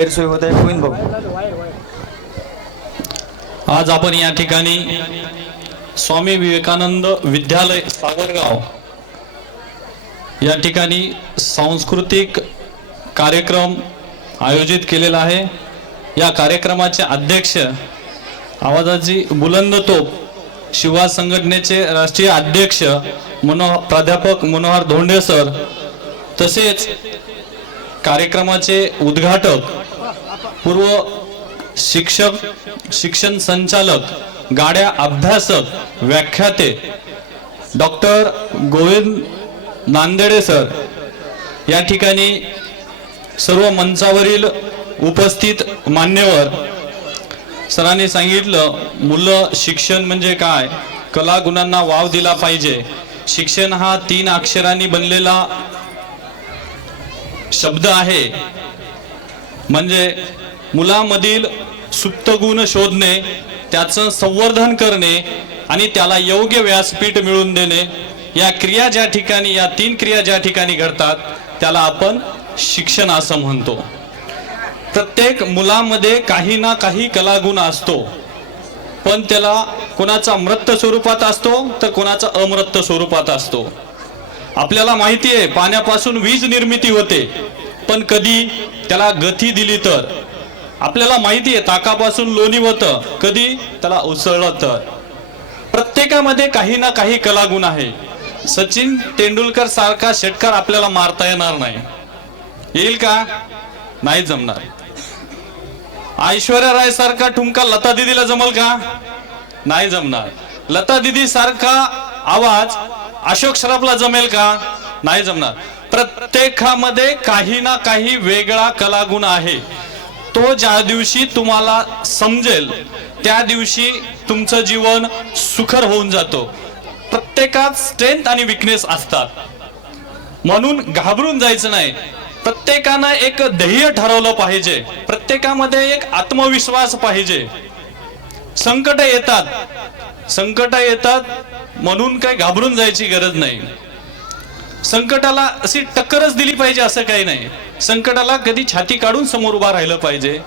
गैरसोय होत आहे. होईन भाऊ. आज आपण या ठिकाणी स्वामी विवेकानंद विद्यालय सागरगाव या ठिकाणी सांस्कृतिक कार्यक्रम आयोजित केलेला आहे. या कार्यक्रमाचे अध्यक्ष आवाजाची बुलंद तोप शिवा संघटनेचे राष्ट्रीय अध्यक्ष मनोह प्राध्यापक मनोहर धोंडे सर तसेच कार्यक्रमाचे उद्घाटक पूर्व शिक्षक शिक्षण संचालक गाड्या अभ्यासक व्याख्याते डॉक्टर गोविंद नांदेडे सर. या ठिकाणी सर्व मंचावरील उपस्थित मान्यवर सरांनी सांगितलं मुलं शिक्षण म्हणजे काय? कला गुणांना वाव दिला पाहिजे. शिक्षण हा तीन अक्षरांनी बनलेला शब्द आहे. म्हणजे मुलामधील सुप्त गुण शोधणे त्याचं संवर्धन करणे आणि त्याला योग्य व्यासपीठ मिळवून देणे या क्रिया ज्या ठिकाणी या तीन क्रिया ज्या ठिकाणी घडतात त्याला आपण शिक्षण असं म्हणतो. प्रत्येक मुलामध्ये काही ना काही कलागुण असतो. पण त्याला कोणाचा मृत स्वरूपात असतो तर कोणाचा अमृत स्वरूपात असतो. आपल्याला माहिती आहे पाण्यापासून वीज निर्मिती होते. पण कधी त्याला गती दिली तर आपल्याला माहिती आहे ताकापासून लोणी होतं कधी? त्याला उसळलं तर. प्रत्येकामध्ये काही ना काही कलागुण आहे. सचिन तेंडुलकर सारखा षटकार आपल्याला मारता येणार नाही. येईल का? नाही जमणार. ऐश्वर्या राय सारखा ठुमका लता दिदीला जमल का? नाही जमणार. लता दिदी सारखा आवाज अशोक सराफला जमेल का? नाही जमणार. प्रत्येकामध्ये काही ना काही वेगळा कलागुण आहे. तो ज्या दिवशी तुम्हाला समजेल त्या दिवशी तुमचं जीवन सुखर होऊन जातो. प्रत्येकात स्ट्रेंथ आणि विकनेस असतात. म्हणून घाबरून जायचं नाही. प्रत्येकानं एक ध्येय ठरवलं पाहिजे. प्रत्येकामध्ये एक आत्मविश्वास पाहिजे. संकट येतात. संकट येतात म्हणून काही घाबरून जायची गरज नाही. संकटाला अशी टक्करच दिली पाहिजे असं काही नाही. संकटाला कधी छाती काढून समोर उभा राहिलं पाहिजे.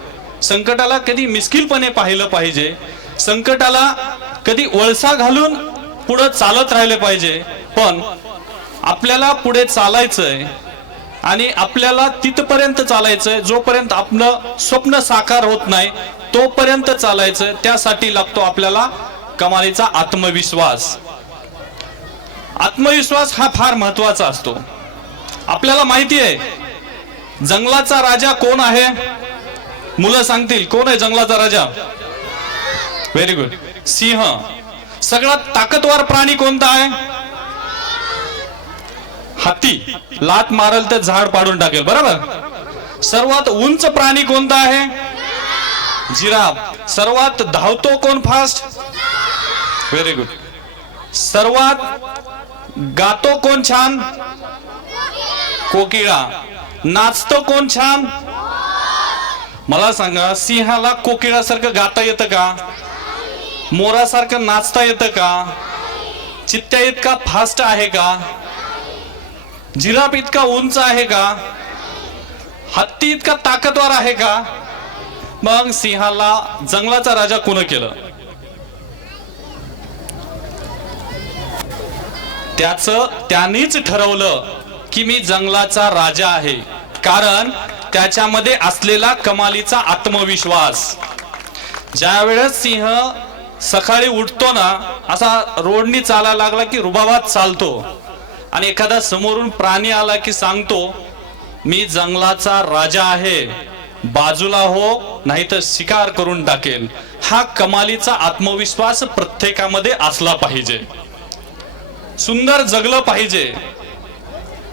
संकटाला कधी मिस्किलपणे पाहिलं पाहिजे. संकटाला कधी वळसा घालून पुढं चालत राहिले पाहिजे. पण आपल्याला पुढे चालायचंय आणि आपल्याला तिथपर्यंत चालायचंय. जोपर्यंत आपलं स्वप्न साकार होत नाही तोपर्यंत चालायचं त्यासाठी लागतो आपल्याला कमालीचा आत्मविश्वास. आत्मविश्वास हा फार महत्त्वाचा असतो. आपल्याला माहिती आहे जंगलाचा राजा कोण आहे? मुलं सांगतील कोण आहे जंगलाचा राजा? व्हेरी गुड सिंह. सगळ्यात ताकदवार प्राणी कोणता आहे? हत्ती. लात मारल तर झाड पाडून टाकेल बरोबर? सर्वात उंच प्राणी कोणता आहे? जिराफ सर्वात धावतो कोण फास्ट व्हेरी गुड सर्वात गातो कोण छान? कोकिळा. नाचतो कोण छान? मला सांगा सिंहाला कोकिळासारखं गाता येतं का? मोरासारखं नाचता येतं का? चित्त्या इतका फास्ट आहे का? जिराफ इतका उंच आहे का? हत्ती इतका ताकदवार आहे का? मग सिंहाला जंगलाचा राजा कोण केलं? त्याच त्यांनीच ठरवलं की मी जंगलाचा राजा आहे. कारण त्याच्यामध्ये असलेला कमालीचा आत्मविश्वास. ज्या वेळेस सिंह सकाळी उठतो ना असा रोडनी चालायला लागला की रुबाबात चालतो. आणि एखादा समोरून प्राणी आला की सांगतो मी जंगलाचा राजा आहे बाजूला हो नाही तर शिकार करून टाकेल हा कमालीचा आत्मविश्वास प्रत्येकामध्ये असला पाहिजे. सुंदर जगलं पाहिजे.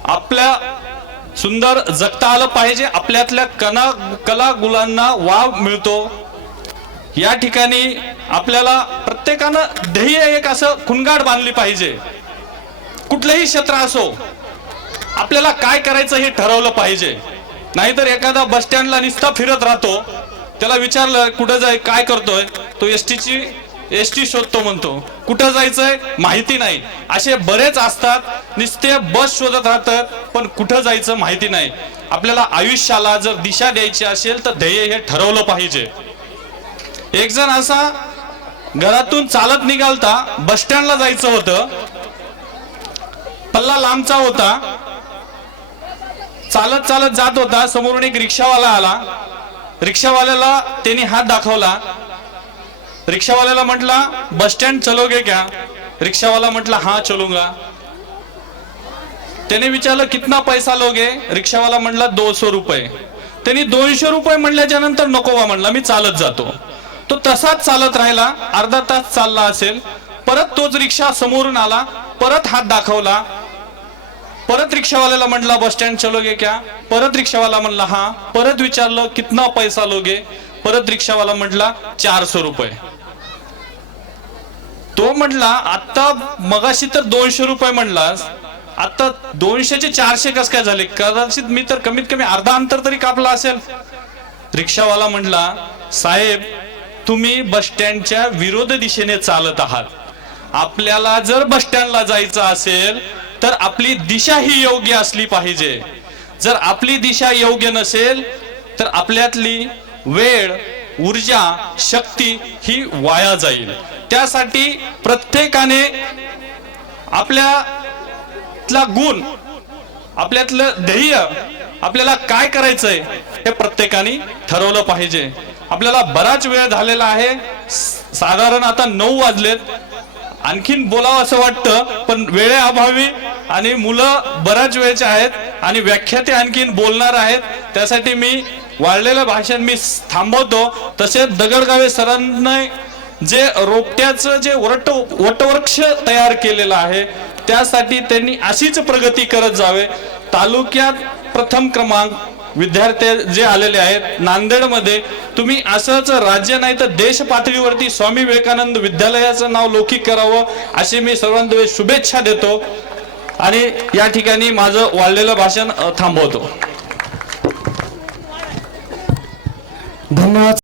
आपल्या सुंदर जगता आलं पाहिजे. आपल्यातल्या कला कला गुलांना वाव मिळतो. या ठिकाणी आपल्याला प्रत्येकानं ध्येय एक असं खुणगाड बांधली पाहिजे. कुठलंही क्षेत्र असो आपल्याला काय करायचं हे ठरवलं पाहिजे. नाहीतर एखादा बस स्टँडला निस्ता फिरत राहतो. त्याला विचारलं कुठं जाय काय करतोय? तो एस टीची एस टी शोधतो म्हणतो. कुठं जायचंय? माहिती नाही. असे बरेच असतात. नुसते बस शोधत राहतात पण कुठं जायचं माहिती नाही. आपल्याला आयुष्याला जर दिशा द्यायची असेल तर ध्येय हे ठरवलं पाहिजे. एक जण असा घरातून चालत निघालता बस स्टँडला जायचं होतं. पल्ला लांबचा होता. चालत चालत जात होता. समोरून एक रिक्षावाला आला. रिक्षावाल्याला त्यांनी हात दाखवला. रिक्षावाल्याला म्हटला बस स्टँड चलोगे क्या? रिक्षावाला म्हटला हा चलूंगा. त्याने विचारलं कितना पैसा लोगे? रिक्षावाला म्हटला दोनशे रुपये. त्यांनी दोनशे रुपये म्हणल्याच्या नंतर नकोबा म्हणला मी चालत जातो. तो तसाच चालत राहिला अर्धा तास चालला असेल परत तोच रिक्षा समोरून आला परत हात दाखवला. परत रिक्षावाल्याला म्हटला बस स्टँड चलोगे क्या? परत रिक्षावाला म्हणला हा. परत विचारलं कितना पैसा लोगे? परत रिक्षावाला म्हटला चारशे रुपये. तो म्हटला आता मगाशी तर दोनशे रुपये म्हणलास. आता दोनशेचे चारशे कस काय झाले? कदाचित मी तर कमीत कमी अर्धा अंतर तरी कापला असेल. रिक्षावाला म्हटला साहेब तुम्ही बस स्टँडच्या विरोध दिशेने चालत आहात. आपल्याला जर बस स्टँडला जायचं असेल तर आपली दिशा ही योग्य असली पाहिजे. जर आपली दिशा योग्य नसेल तर आपल्यातली वेळ ऊर्जा शक्ती ही वाया जाईल. त्यासाठी प्रत्येकाने आपल्यातला गुण आपल्यातलं ध्येय आपल्याला काय करायचंय हे प्रत्येकाने ठरवलं पाहिजे. आपल्याला बराच वेळ झालेला आहे. साधारण आता नऊ वाजलेत. आणखीन बोलावं असं वाटतं पण वेळेअभावी आणि मुलं बऱ्याच वेळचे आहेत आणि व्याख्याते आणखीन बोलणार आहेत. त्यासाठी मी वाढलेलं भाषण मी थांबवतो. तसेच दगडगावे सरांनी जे रोपट्याचं जे वरट वटवृक्ष तयार केलेलं आहे त्यासाठी त्यांनी अशीच प्रगती करत जावे. तालुक्यात प्रथम क्रमांक विद्यार्थी जे आलेले आहेत नांदेडमध्ये तुम्ही असंच राज्य नाही तर देश पातळीवरती स्वामी विवेकानंद विद्यालयाचं नाव लौकिक करावं अशी मी सर्वांना शुभेच्छा देतो. आणि या ठिकाणी माझं वाढलेलं भाषण थांबवतो. धन्यवाद